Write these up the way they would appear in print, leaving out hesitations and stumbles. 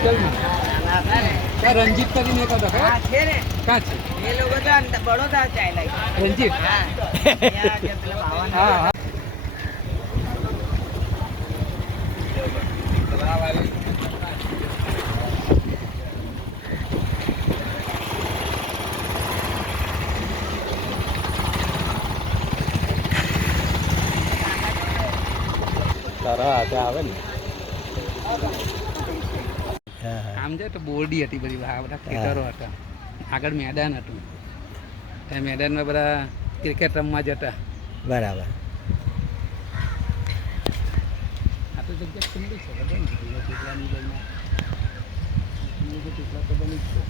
क्या रंजीत का नहीं कहता था कहाँ छे ये लोग तो बड़ोदा चाइला रंजीत हाँ हाँ हाँ તારા હાથે આવે ને આમ જાય તો બોરડી હતી બધી આ બધા ખેતરો હતા આગળ મેદાન હતું એ મેદાનમાં બધા ક્રિકેટ રમવા જતા બરાબર. આ તો જગ્યા ખુલ્લી છે ખબર ને ટુકડાની લઈને ટુકડા તો બની જ છે.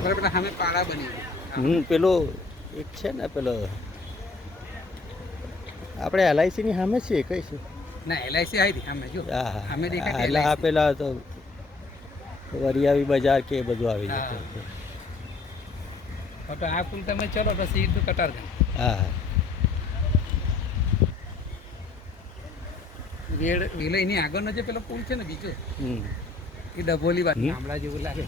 બરાબર સામે પાળા બની ગયા. પેલો એક છે ને પેલો આપણે LIC ની સામે છીએ કઈ છે ના એલઆઈસી આવી હતી સામે જો હા હા સામે દેખાય એટલે આ પેલા તો વરિયાવી બજાર કે એ બધું આવી હા. જતું. તો આ પુલ તમે ચલો તો સીધું કટારગંજ હા હા વેડ વેલે એની આગળનો જે પેલો પુલ છે ને બીજો હમ એ ડભોલી વાત હમ. ગામડા જેવું લાગે.